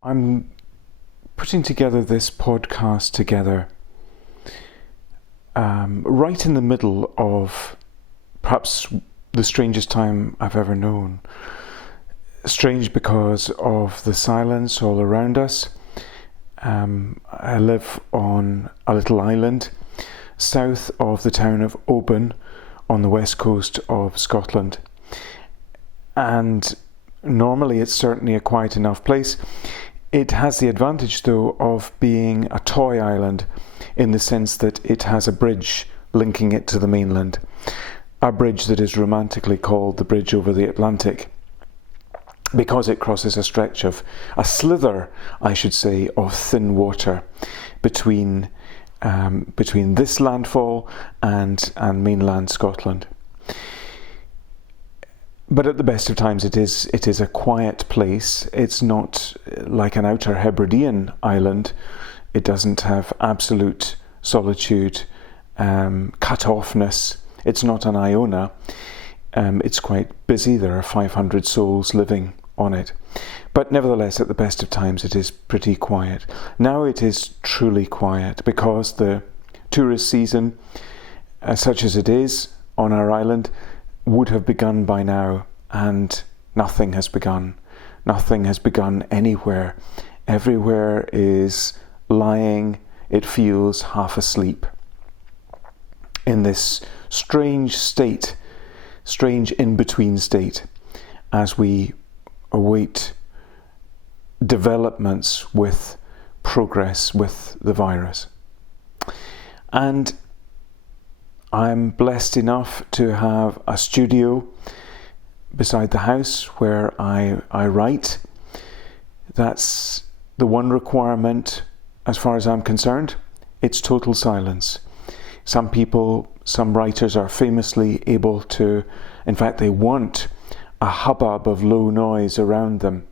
I'm putting together this podcast right in the middle of perhaps the strangest time I've ever known. Strange because of the silence all around us. I live on a little island south of the town of Oban on the west coast of Scotland. And normally it's certainly a quiet enough place. It has the advantage, though, of being a toy island in the sense that it has a bridge linking it to the mainland. A bridge that is romantically called the Bridge over the Atlantic because it crosses a slither, I should say, of thin water between this landfall and mainland Scotland. But at the best of times, it is a quiet place. It's not like an Outer Hebridean island. It doesn't have absolute solitude, cut-offness. It's not an Iona. It's quite busy. There are 500 souls living on it. But nevertheless, at the best of times, it is pretty quiet. Now it is truly quiet because the tourist season, such as it is on our island, would have begun by now, and nothing has begun. Nothing has begun anywhere. Everywhere is lying, it feels, half asleep in this strange in-between state as we await developments with progress with the virus. And I'm blessed enough to have a studio beside the house where I write. That's the one requirement as far as I'm concerned. It's total silence. Some writers are famously able to, in fact, they want a hubbub of low noise around them.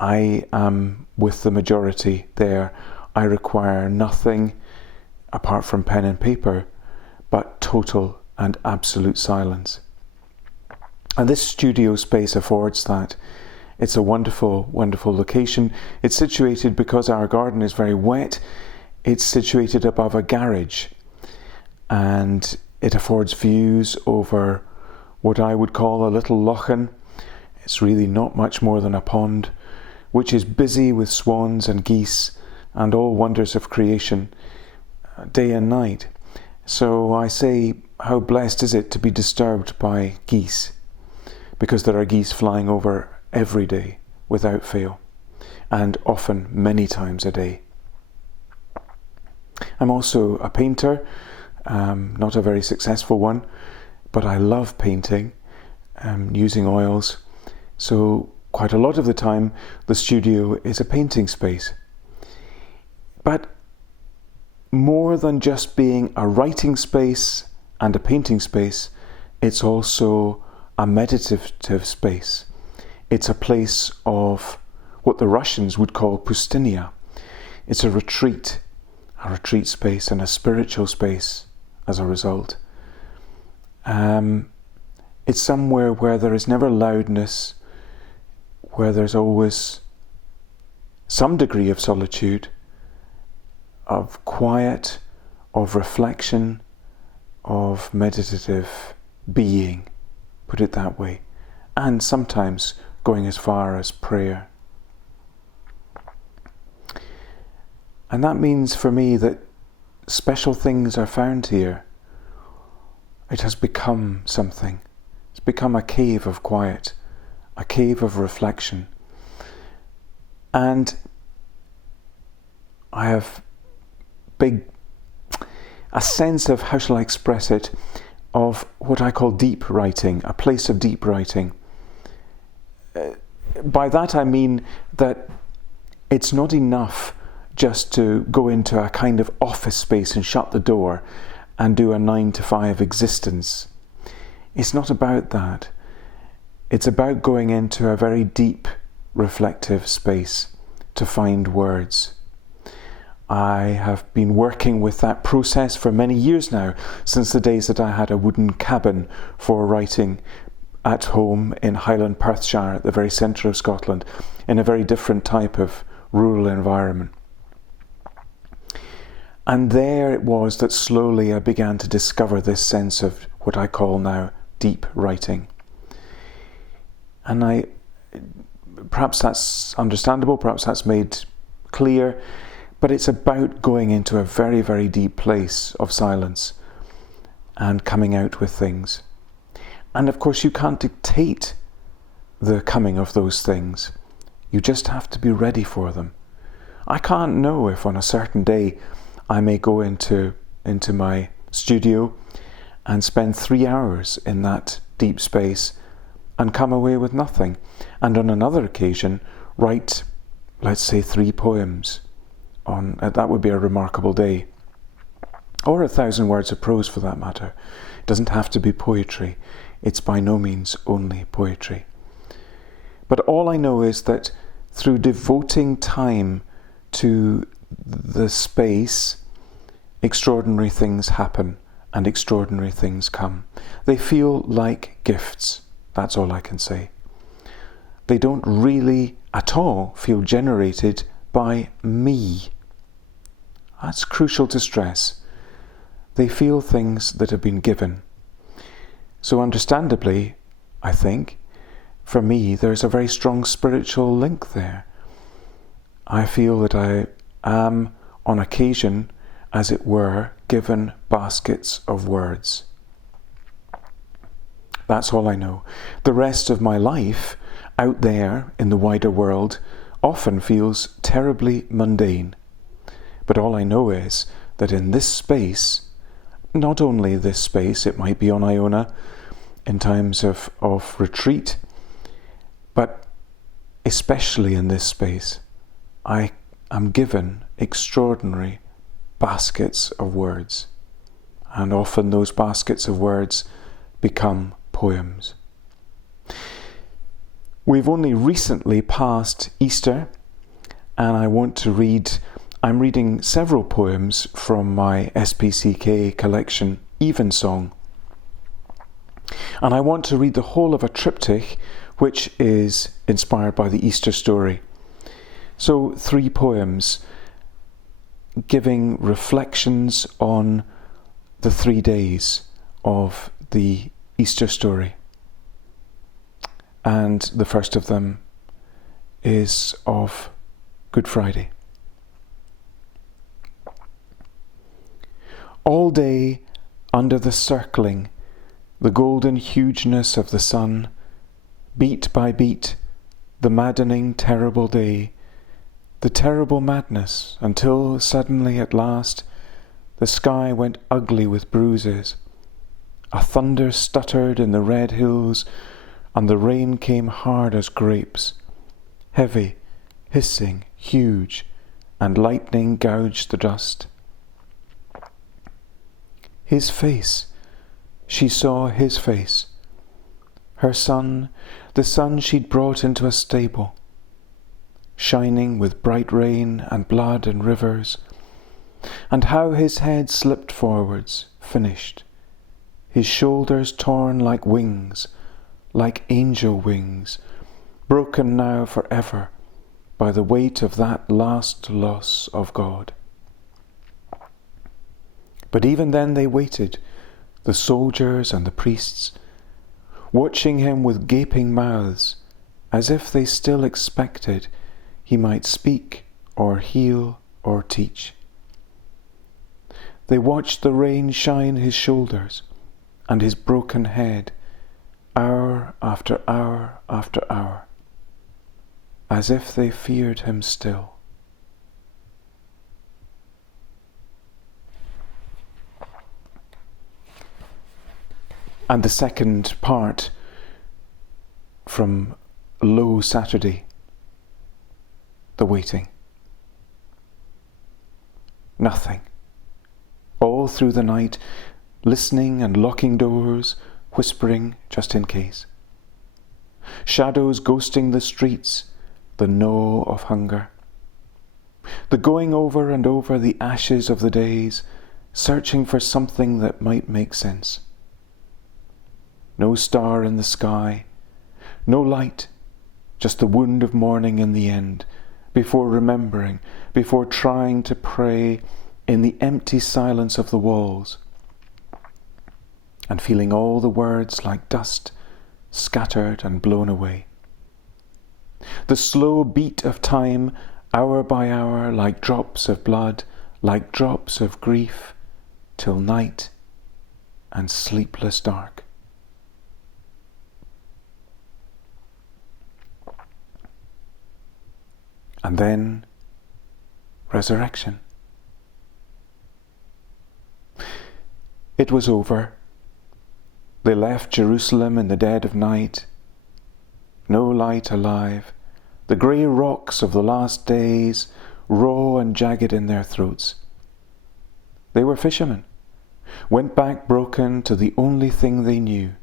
I am with the majority there. I require nothing apart from pen and paper, but total and absolute silence. And this studio space affords that. It's a wonderful, wonderful location. It's situated, because our garden is very wet, it's situated above a garage. And it affords views over what I would call a little lochen. It's really not much more than a pond, which is busy with swans and geese and all wonders of creation, day and night. So I say, how blessed is it to be disturbed by geese? Because there are geese flying over every day without fail, and often many times a day. I'm also a painter, not a very successful one, but I love painting, using oils. So quite a lot of the time, the studio is a painting space. But more than just being a writing space and a painting space, it's also a meditative space. It's a place of what the Russians would call pustynia. It's a retreat space and a spiritual space as a result. It's somewhere where there is never loudness, where there's always some degree of solitude, of quiet, of reflection, of meditative being, put it that way, and sometimes going as far as prayer. And that means for me that special things are found here. It has become something. It's become a cave of quiet, a cave of reflection. And I have a sense of, how shall I express it, of what I call deep writing, a place of deep writing. By that I mean that it's not enough just to go into a kind of office space and shut the door and do a 9-to-5 existence. It's not about that. It's about going into a very deep, reflective space to find words. I have been working with that process for many years now, since the days that I had a wooden cabin for writing at home in Highland Perthshire, at the very centre of Scotland, in a very different type of rural environment. And there it was that slowly I began to discover this sense of what I call now deep writing. And perhaps that's understandable, perhaps that's made clear, but it's about going into a very, very deep place of silence and coming out with things. And of course you can't dictate the coming of those things. You just have to be ready for them. I can't know if on a certain day I may go into my studio and spend 3 hours in that deep space and come away with nothing. And on another occasion, write, let's say, 3 poems. That would be a remarkable day. Or 1,000 words of prose for that matter. It doesn't have to be poetry. It's by no means only poetry. But all I know is that through devoting time to the space, extraordinary things happen and extraordinary things come. They feel like gifts. That's all I can say. They don't really at all feel generated by me. That's crucial to stress. They feel things that have been given. So understandably, I think, for me, there's a very strong spiritual link there. I feel that I am, on occasion, as it were, given baskets of words. That's all I know. The rest of my life, out there in the wider world, often feels terribly mundane. But all I know is that in this space, not only this space, it might be on Iona in times of retreat, but especially in this space, I am given extraordinary baskets of words. And often those baskets of words become poems. We've only recently passed Easter, and I'm reading several poems from my SPCK collection, Evensong. And I want to read the whole of a triptych which is inspired by the Easter story. So 3 poems giving reflections on the 3 days of the Easter story. And the first of them is of Good Friday. All day, under the circling, the golden hugeness of the sun, beat by beat, the maddening, terrible day, the terrible madness, until suddenly at last the sky went ugly with bruises. A thunder stuttered in the red hills, and the rain came hard as grapes, heavy, hissing, huge, and lightning gouged the dust. His face, she saw his face, her son, the son she'd brought into a stable, shining with bright rain and blood and rivers, and how his head slipped forwards, finished, his shoulders torn like wings, like angel wings, broken now forever by the weight of that last loss of God. But even then they waited, the soldiers and the priests, watching him with gaping mouths, as if they still expected he might speak or heal or teach. They watched the rain shine his shoulders and his broken head, hour after hour after hour, as if they feared him still. And the second part from Low Saturday, the waiting. Nothing. All through the night, listening and locking doors, whispering just in case. Shadows ghosting the streets, the gnaw of hunger. The going over and over the ashes of the days, searching for something that might make sense. no star in the sky, no light, just the wound of morning in the end, before remembering, before trying to pray in the empty silence of the walls, and feeling all the words like dust scattered and blown away. The slow beat of time, hour by hour, like drops of blood, like drops of grief, till night and sleepless dark. And then resurrection. It was over. They left Jerusalem in the dead of night. No light alive. The grey rocks of the last days, raw and jagged in their throats. They were fishermen, went back broken to the only thing they knew,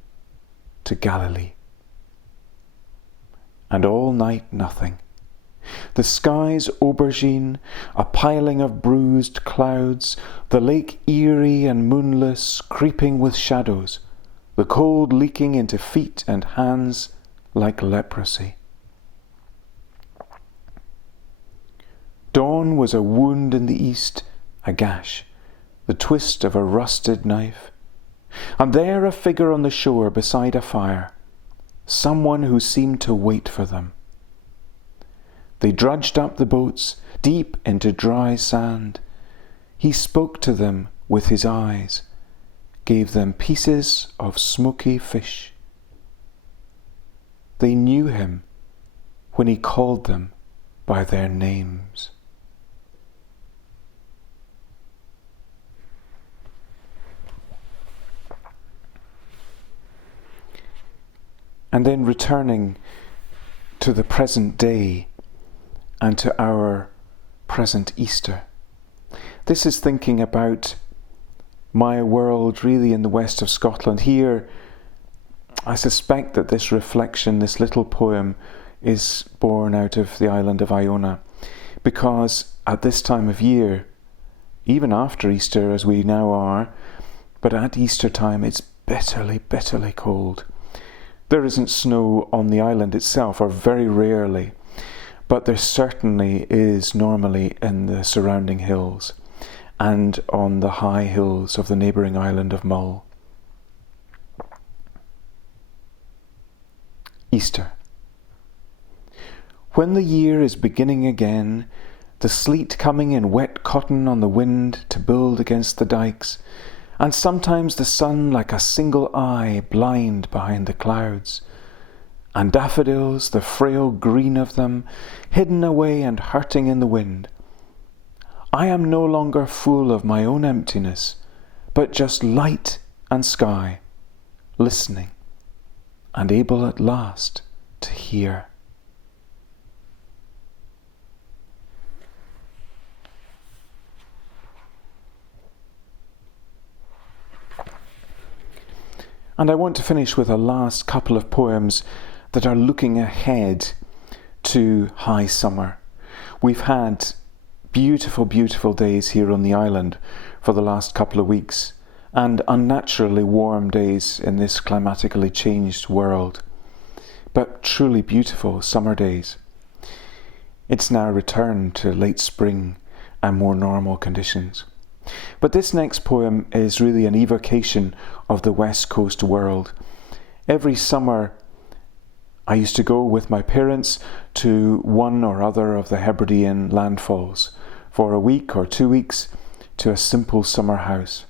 to Galilee. And all night nothing. The sky's aubergine, a piling of bruised clouds, the lake eerie and moonless, creeping with shadows, the cold leaking into feet and hands like leprosy. Dawn was a wound in the east, a gash, the twist of a rusted knife. And there a figure on the shore beside a fire, someone who seemed to wait for them. They drudged up the boats, deep into dry sand. He spoke to them with his eyes, gave them pieces of smoky fish. They knew him when he called them by their names. And then returning to the present day and to our present Easter. This is thinking about my world really in the west of Scotland. Here, I suspect that this reflection, this little poem, is born out of the island of Iona, because at this time of year, even after Easter as we now are, but at Easter time it's bitterly, bitterly cold. There isn't snow on the island itself, or very rarely, but there certainly is normally in the surrounding hills and on the high hills of the neighbouring island of Mull. Easter. When the year is beginning again, the sleet coming in wet cotton on the wind to build against the dikes, and sometimes the sun like a single eye blind behind the clouds, and daffodils, the frail green of them, hidden away and hurting in the wind. I am no longer full of my own emptiness, but just light and sky, listening, and able at last to hear. And I want to finish with a last couple of poems that are looking ahead to high summer. We've had beautiful, beautiful days here on the island for the last couple of weeks, and unnaturally warm days in this climatically changed world, but truly beautiful summer days. It's now returned to late spring and more normal conditions. But this next poem is really an evocation of the West Coast world. Every summer I used to go with my parents to one or other of the Hebridean landfalls for a week or 2 weeks to a simple summer house.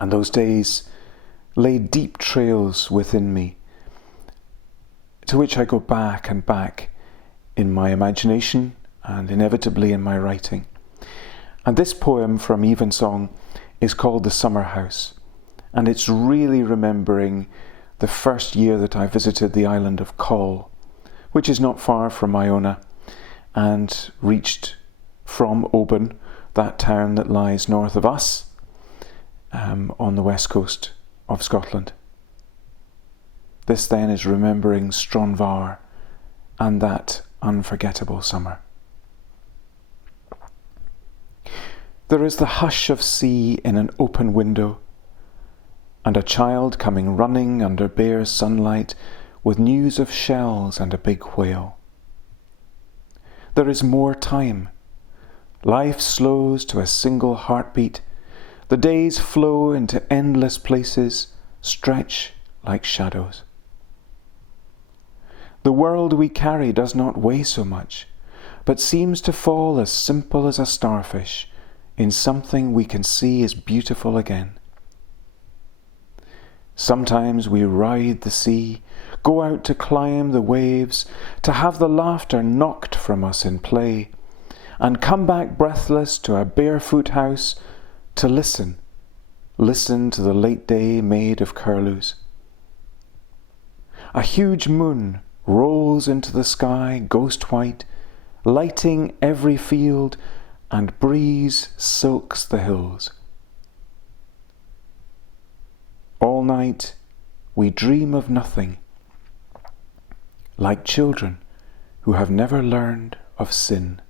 And those days laid deep trails within me, to which I go back and back in my imagination and inevitably in my writing. And this poem from Evensong is called The Summer House, and it's really remembering the first year that I visited the island of Coll, which is not far from Iona, and reached from Oban, that town that lies north of us, on the west coast of Scotland. This then is remembering Stranvar and that unforgettable summer. There is the hush of sea in an open window, and a child coming running under bare sunlight with news of shells and a big whale. There is more time. Life slows to a single heartbeat. The days flow into endless places, stretch like shadows. The world we carry does not weigh so much, but seems to fall as simple as a starfish in something we can see as beautiful again. Sometimes we ride the sea, go out to climb the waves, to have the laughter knocked from us in play, and come back breathless to our barefoot house to listen to the late day made of curlews. A huge moon rolls into the sky, ghost white, lighting every field, and breeze silks the hills. All night we dream of nothing, like children who have never learned of sin.